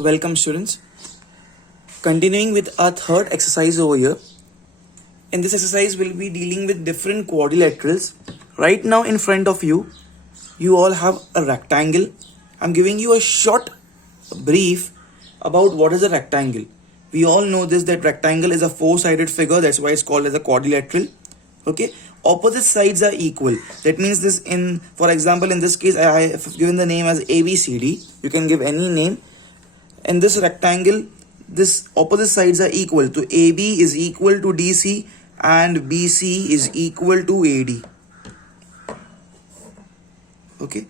Welcome students. Continuing with our third exercise over here. In this exercise we'll be dealing with different quadrilaterals. Right now in front of you, you all have a rectangle. I'm giving you a short brief about what is a rectangle. We all know this, that rectangle is a four-sided figure. That's why it's called as a quadrilateral. Okay, opposite sides are equal. That means this, in for example, in this case I have given the name as ABCD. You can give any name. In this rectangle, this opposite sides are equal. To AB is equal to DC and BC is equal to AD. Okay,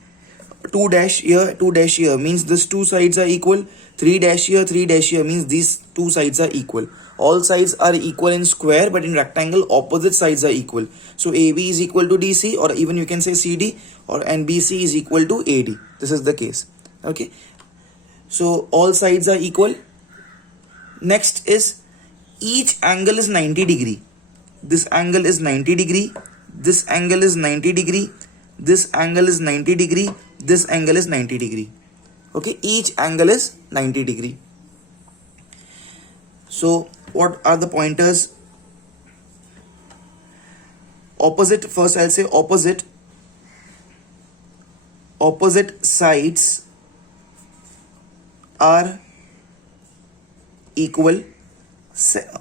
2 dash here, 2 dash here means this two sides are equal. 3 dash here, 3 dash here means these two sides are equal. All sides are equal in square, but in rectangle opposite sides are equal. So AB is equal to DC, or even you can say CD, and BC is equal to AD. This is the case. Okay, so all sides are equal. Next is each angle is 90 degree. This angle is 90 degree. This angle is 90 degree. This angle is 90 degree. This angle is 90 degree. Okay, each angle is 90 degree. So what are the pointers? Opposite, first I'll say opposite sides are equal.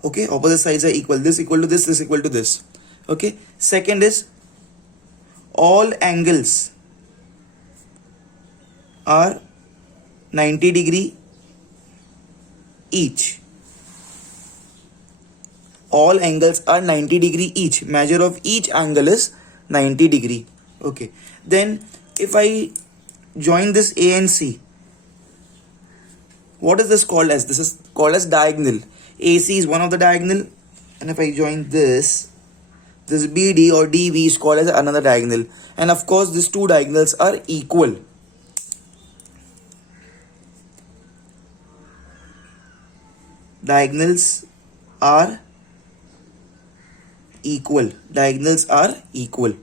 Okay, opposite sides are equal. This equal to this, this equal to this. Okay, second is all angles are 90 degree each. All angles are 90 degree each. Measure of each angle is 90 degree. Okay, then if I join this A and C, what is this called as? This is called as diagonal. AC is one of the diagonal, and if I join this BD or DV is called as another diagonal. And of course these two diagonals are equal. Diagonals are equal. Diagonals are equal.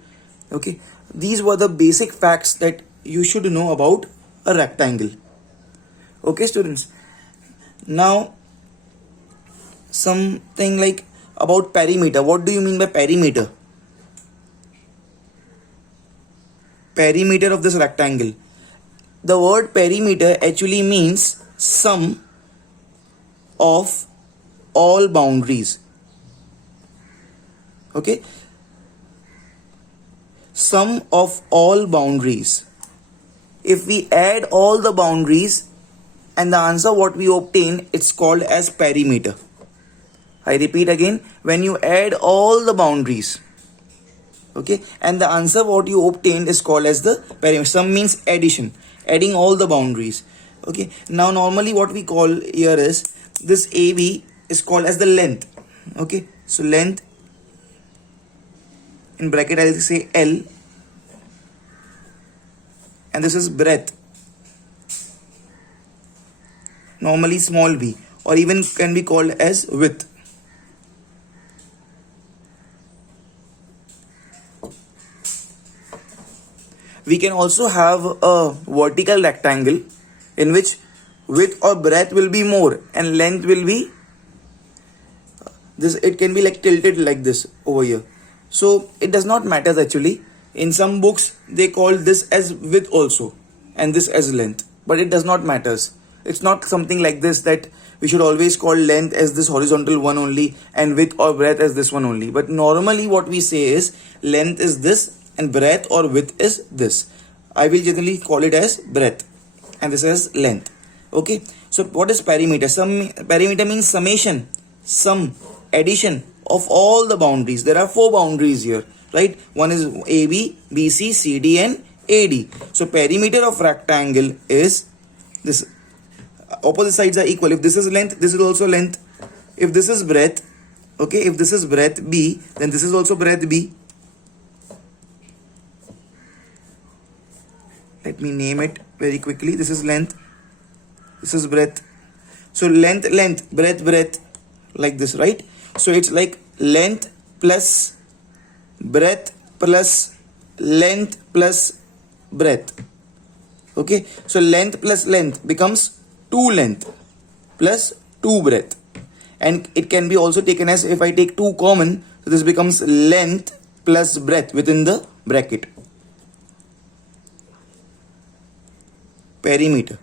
Okay, these were the basic facts that you should know about a rectangle. Okay students, now something like about perimeter. What do you mean by perimeter? Perimeter of this rectangle. The word perimeter actually means sum of all boundaries. Okay, sum of all boundaries. If we add all the boundaries and the answer what we obtain, it's called as perimeter. I repeat again, when you add all the boundaries, okay, and the answer what you obtain is called as the perimeter. Sum means addition, adding all the boundaries. Okay, now normally what we call here is this AB is called as the length. Okay, so length, in bracket I'll say L, and this is breadth, normally small b, or even can be called as width. We can also have a vertical rectangle in which width or breadth will be more and length will be this. It can be like tilted like this over here. So it does not matter actually. In some books they call this as width also and this as length, but it does not matters. It's not something like this that we should always call length as this horizontal one only and width or breadth as this one only. But normally what we say is length is this and breadth or width is this. I will generally call it as breadth and this is length. Okay, so what is perimeter? Perimeter means summation, sum, addition of all the boundaries. There are 4 boundaries here, right? One is AB, BC, CD and AD. So perimeter of rectangle is this. Opposite sides are equal. If this is length, this is also length. If this is breadth, okay, if this is breadth B, then this is also breadth B. Let me name it very quickly. This is length, this is breadth. So length, length, breadth, breadth, like this, right? So it's like length plus breadth plus length plus breadth. Okay, so length plus length becomes 2 length plus 2 breadth. And it can be also taken as, if I take 2 common, so this becomes length plus breadth within the bracket. Perimeter.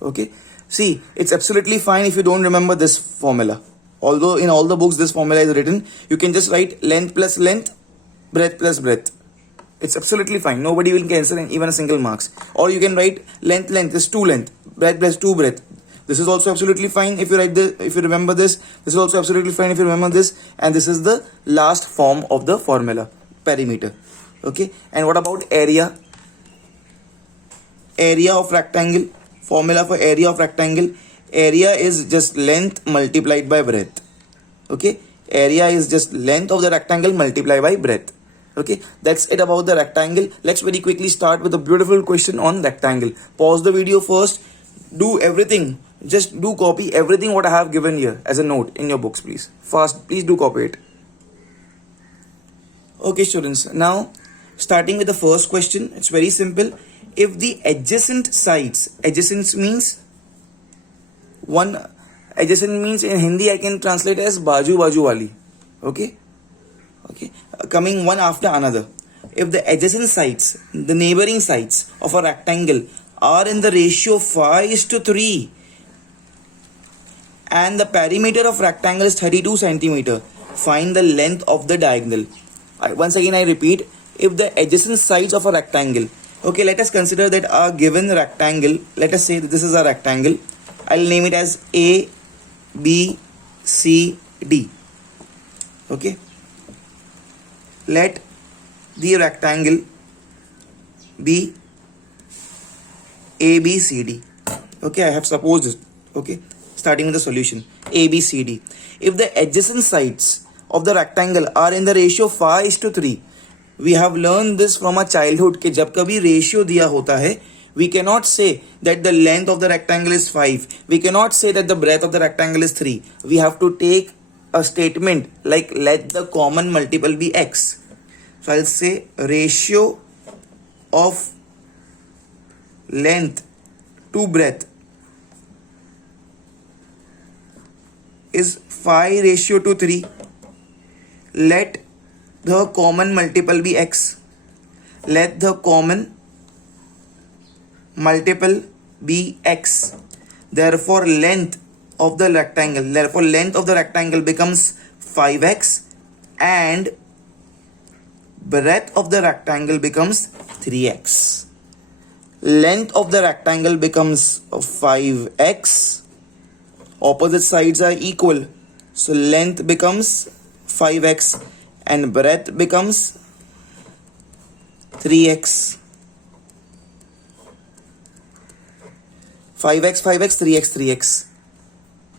Okay. See, it's absolutely fine if you don't remember this formula. Although in all the books this formula is written, you can just write length plus length, breadth plus breadth. It's absolutely fine. Nobody will cancel even a single marks. Or you can write length is 2 length, breadth plus 2 breadth. This is also absolutely fine if you write this, if you remember this. This is also absolutely fine if you remember this. And this is the last form of the formula, perimeter. Okay. And what about area? Area of rectangle. Formula for area of rectangle. Area is just length multiplied by breadth. Okay. Area is just length of the rectangle multiplied by breadth. Okay. That's it about the rectangle. Let's very quickly start with a beautiful question on rectangle. Pause the video first. Do everything. Just do copy everything what I have given here as a note in your books, please. Fast. Please do copy it. Okay, students. Now, starting with the first question. It's very simple. If the adjacent sides, adjacent means in Hindi I can translate as baju wali. Okay. Coming one after another. If the adjacent sides, the neighboring sides of a rectangle are in the ratio 5:3 and the perimeter of rectangle is 32 centimeter, find the length of the diagonal. Once again I repeat, if the adjacent sides of a rectangle, okay, let us consider that our given rectangle, let us say that this is a rectangle. I'll name it as A, B, C, D. Okay. Let the rectangle be A, B, C, D. Okay, I have supposed it. Okay, starting with the solution. A, B, C, D. If the adjacent sides of the rectangle are in the ratio 5:3, we have learned this from our childhood कि जब कभी ratio दिया होता है, we cannot say that the length of the rectangle is 5. We cannot say that the breadth of the rectangle is 3. We have to take a statement like let the common multiple be x. So I'll say ratio of length to breadth is 5:3. Let the common multiple be x. Let the common multiple be x. Therefore, length of the rectangle becomes 5x and breadth of the rectangle becomes 3x. Length of the rectangle becomes 5x. Opposite sides are equal. So length becomes 5x and breadth becomes 3x. 5x, 3x.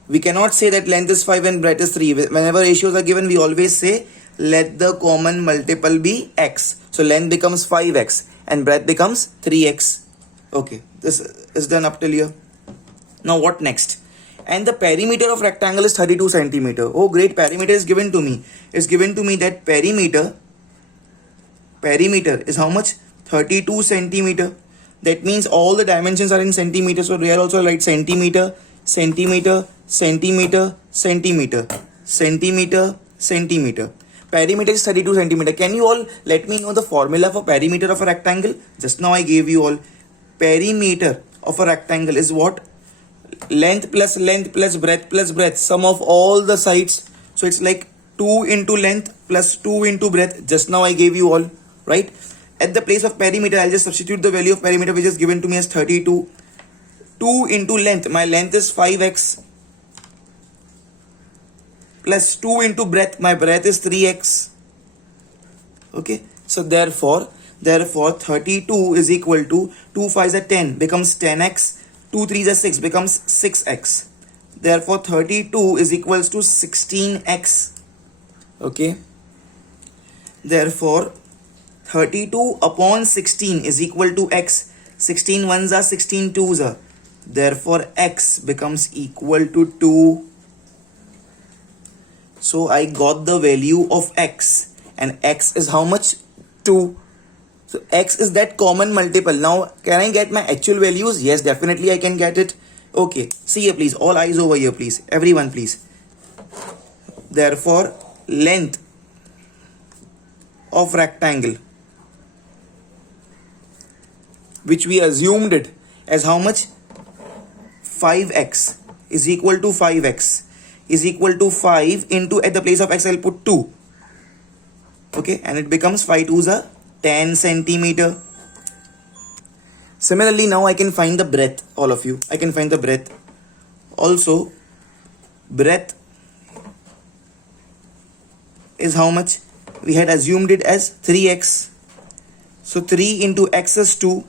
We cannot say that length is 5 and breadth is 3. Whenever ratios are given, we always say let the common multiple be x. So length becomes 5x and breadth becomes 3x. Okay, this is done up till here. Now what next? And the perimeter of rectangle is 32 centimeter. Oh great, perimeter is given to me. It's given to me that perimeter is how much? 32 centimeter. That means all the dimensions are in centimeters. So here also write centimeter, centimeter, centimeter, centimeter, centimeter, centimeter. Perimeter is 32 centimeter. Can you all let me know the formula for perimeter of a rectangle? Just now I gave you all. Perimeter of a rectangle is what? Length plus breadth, sum of all the sides. So it's like 2 into length plus 2 into breadth. Just now I gave you all, right? At the place of perimeter, I'll just substitute the value of perimeter which is given to me as 32. 2 into length, my length is 5x. Plus 2 into breadth, my breadth is 3x. Okay, so therefore 32 is equal to 2 5s are 10 becomes 10x. 2 3s are 6 becomes 6x. Therefore 32 is equals to 16x. Okay. Therefore 32 upon 16 is equal to x. 16 1s are 16 2s are. Therefore x becomes equal to 2. So I got the value of x and x is how much? 2. So x is that common multiple. Now can I get my actual values? Yes, definitely I can get it. Okay, see here please, all eyes over here please, everyone please. Therefore, length of rectangle, which we assumed it as how much? 5x is equal to 5x is equal to 5 into, at the place of x I'll put 2. Okay, and it becomes 5 2s are 10 centimeter. Similarly, now I can find the breadth, all of you. I can find the breadth. Also, breadth is how much? We had assumed it as 3x. So 3 into x is 2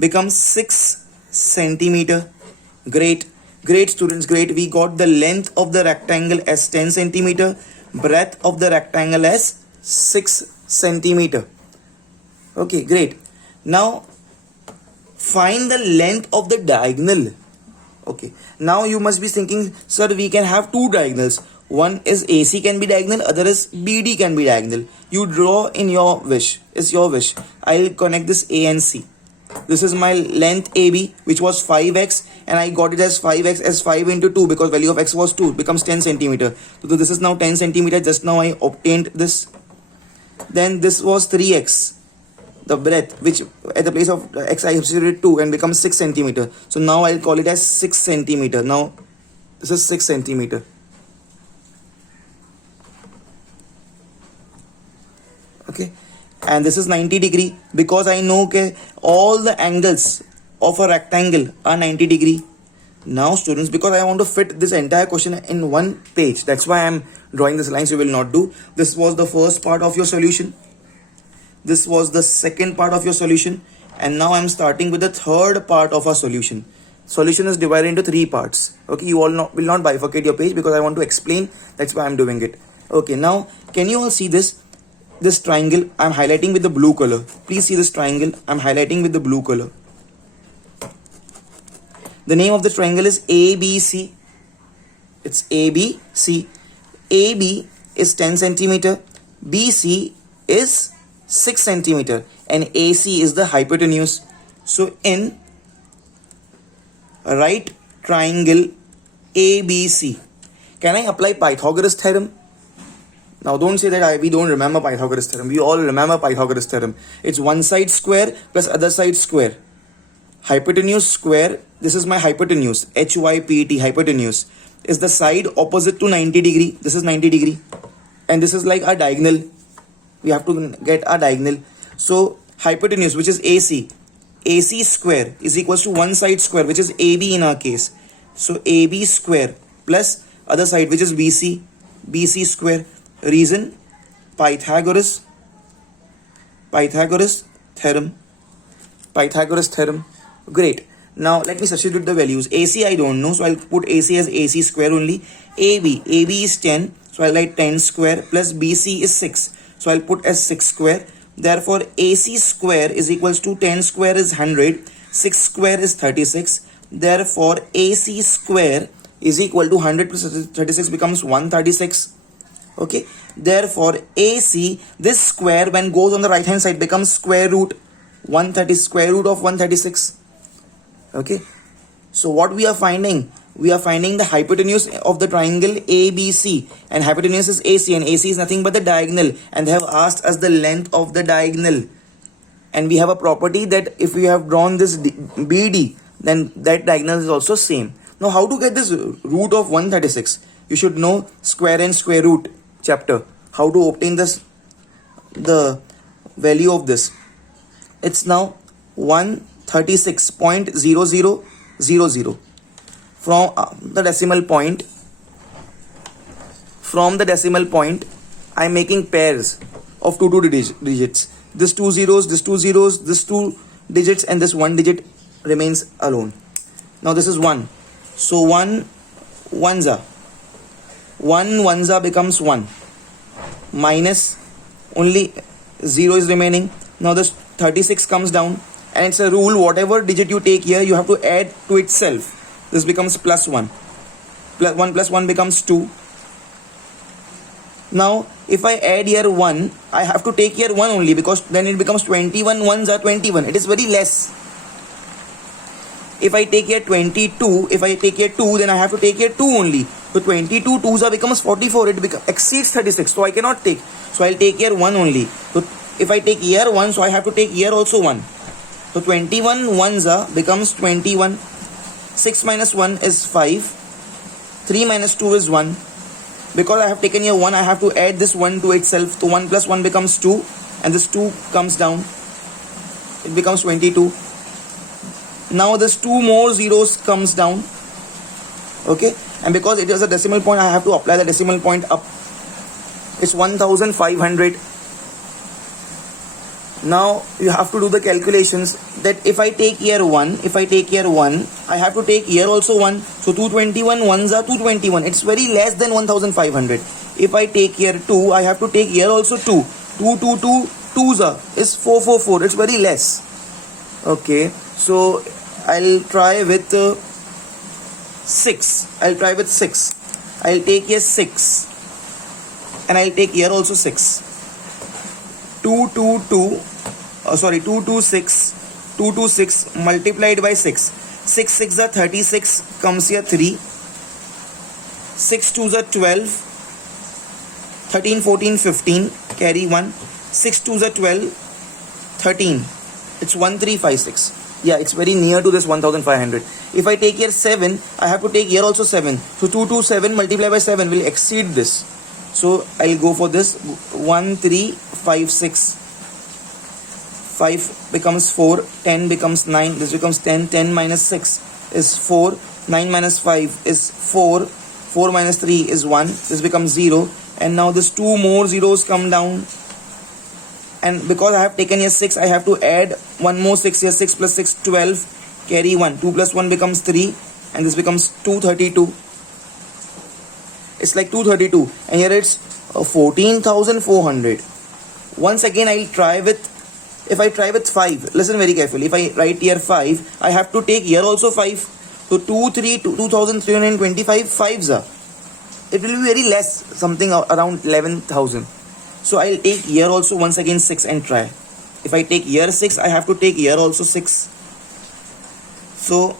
becomes 6 centimeter. Great. Great students, great. We got the length of the rectangle as 10 centimeter, breadth of the rectangle as 6 centimeter. Okay, great. Now, find the length of the diagonal. Okay, now you must be thinking, sir, we can have two diagonals. One is AC can be diagonal, other is BD can be diagonal. You draw in your wish. It's your wish. I'll connect this A and C. This is my length AB, which was 5x, and I got it as 5x as 5 into 2 because value of x was 2. It becomes 10 centimeter. So this is now 10 centimeter. Just now I obtained this. Then this was 3x, the breadth, which at the place of x I substituted 2 and becomes 6 centimeter. So now I'll call it as 6 centimeter. Now this is 6 centimeter. Okay, and this is 90 degree because I know okay, all the angles of a rectangle are 90 degree. Now students, because I want to fit this entire question in one page, that's why I'm drawing this lines. You will not do. This was the first part of your solution. This was the second part of your solution, and now I'm starting with the third part of our solution. Solution is divided into 3 parts. Okay, you all will not bifurcate your page because I want to explain. That's why I'm doing it. Okay, now can you all see this? This triangle I'm highlighting with the blue color. Please see this triangle I'm highlighting with the blue color. The name of the triangle is ABC. It's ABC. AB is 10 centimeter. BC is 6 centimeter. And AC is the hypotenuse. So in right triangle ABC, can I apply Pythagoras theorem? Now don't say that we don't remember Pythagoras theorem. We all remember Pythagoras theorem. It's one side square plus other side square. Hypotenuse square. This is my hypotenuse. HYPT, hypotenuse, is the side opposite to 90 degree. This is 90 degree. And this is like a diagonal. We have to get a diagonal. So hypotenuse, which is AC. AC square is equals to one side square, which is AB in our case. So AB square plus other side, which is BC. BC square. Reason, Pythagoras theorem. Pythagoras theorem. Great. Now let me substitute the values. AC I don't know, so I'll put AC as AC square only. AB is 10, so I'll write 10 square plus BC is 6, so I'll put as 6 square. Therefore AC square is equals to 10 square is 100, 6 square is 36. Therefore AC square is equal to 100 plus 36 becomes 136. Okay, therefore AC, this square when goes on the right hand side becomes square root 130, square root of 136. Okay, so what we are finding? We are finding the hypotenuse of the triangle ABC, and hypotenuse is AC, and AC is nothing but the diagonal, and they have asked us the length of the diagonal. And we have a property that if we have drawn this BD, then that diagonal is also same. Now how to get this root of 136? You should know square and square root chapter. How to obtain this, the value of this. It's now 136.0000 from the decimal point. From the decimal point, I'm making pairs of two digits. This 2 zeros, this 2 zeros, this 2 digits, and this 1 digit remains alone. Now this is 1. So 1 ones becomes 1 minus only 0 is remaining. Now this 36 comes down, and it's a rule, whatever digit you take here you have to add to itself. This becomes plus 1. Plus 1 becomes 2. Now if I add here 1, I have to take here 1 only, because then it becomes 21 ones are 21. It is very less. if I take here 22, if I take here 2, then I have to take here 2 only. So 22 2s becomes 44. It exceeds 36. So I cannot take. So I'll take here 1 only. So if I take here 1, so I have to take here also 1. So 21 1s becomes 21. 6 minus 1 is 5. 3 minus 2 is 1. Because I have taken here 1, I have to add this 1 to itself. So 1 plus 1 becomes 2. And this 2 comes down. It becomes 22. Now this 2 more zeros comes down. Okay. And because it is a decimal point, I have to apply the decimal point up. It's 1500. Now you have to do the calculations that if I take here 1, I have to take here also 1. So 221 1s are 221. It's very less than 1500. If I take here 2, I have to take here also 2. 2s is 444. It's very less. Okay. So I'll try with 6. I'll take here 6. And I'll take here also 6. 226 multiplied by 6. 6 6 are 36, comes here 3. 6 2s are 12. 13 14 15, carry 1. 6 2s are 12. 13. It's 1356. Yeah, it's very near to this 1500. If I take here 7, I have to take here also 7. So 227 multiplied by 7 will exceed this. So I'll go for this. 1356. 5 becomes 4. 10 becomes 9. This becomes 10. 10 minus 6 is 4. 9 minus 5 is 4. 4 minus 3 is 1. This becomes 0. And now this 2 more zeros come down. And because I have taken here 6, I have to add 1 more 6 here. 6 plus 6, 12. Carry 1. 2 plus 1 becomes 3. And this becomes 232. It's like 232. And here it's 14,400. Once again, I'll try with, if I try with 5, listen very carefully. If I write here 5, I have to take here also 5. So 2,325 5s are. It will be very less, something around 11,000. So I'll take here also once again 6 and try. If I take here 6, I have to take here also 6. So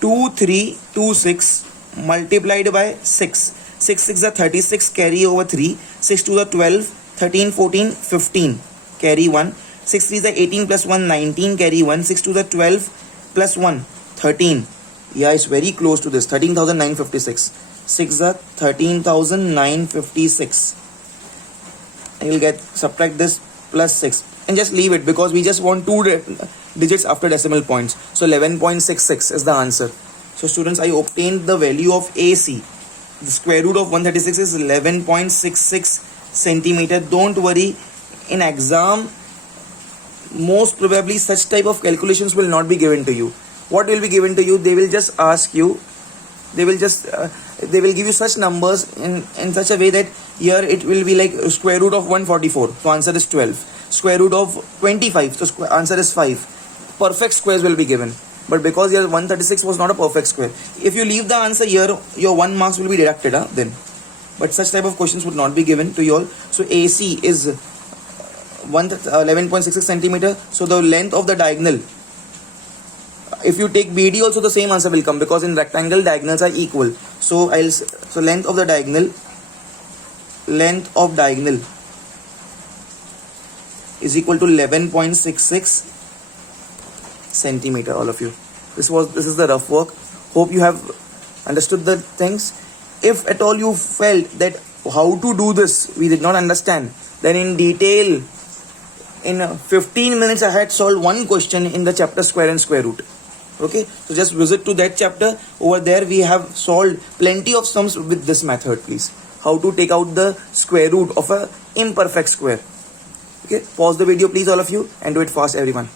2326 multiplied by 6. 6 6 are 36, carry over 3. 6 2 are 12. 13 14 15, carry 1. 6 3 are 18 plus 1 19, carry 1. 6 2 are 12 plus 1 13. Yeah, it's very close to this. 13,956. 6 are 13,956. And you'll get, subtract this plus 6 and just leave it because we just want 2 digits after decimal points. So 11.66 is the answer. So students, I obtained the value of AC. The square root of 136 is 11.66 centimeter. Don't worry, in exam most probably such type of calculations will not be given to you. What will be given to you? They will just ask you, they will give you such numbers in such a way that here it will be like square root of 144, so answer is 12. Square root of 25, so answer is 5. Perfect squares will be given. But because here 136 was not a perfect square, if you leave the answer here, your 1 marks will be deducted then. But such type of questions would not be given to you all. So AC is 11.66 centimeter. So the length of the diagonal, if you take BD also the same answer will come because in rectangle diagonals are equal. So length of diagonal is equal to 11.66 centimeter. All of you, this is the rough work. Hope you have understood the things. If at all you felt that how to do this we did not understand, then in detail in 15 minutes I had solved one question in the chapter square and square root. Okay, so just visit to that chapter. Over there we have solved plenty of sums with this method. Please, how to take out the square root of a imperfect square. Okay, pause the video please all of you and do it fast everyone.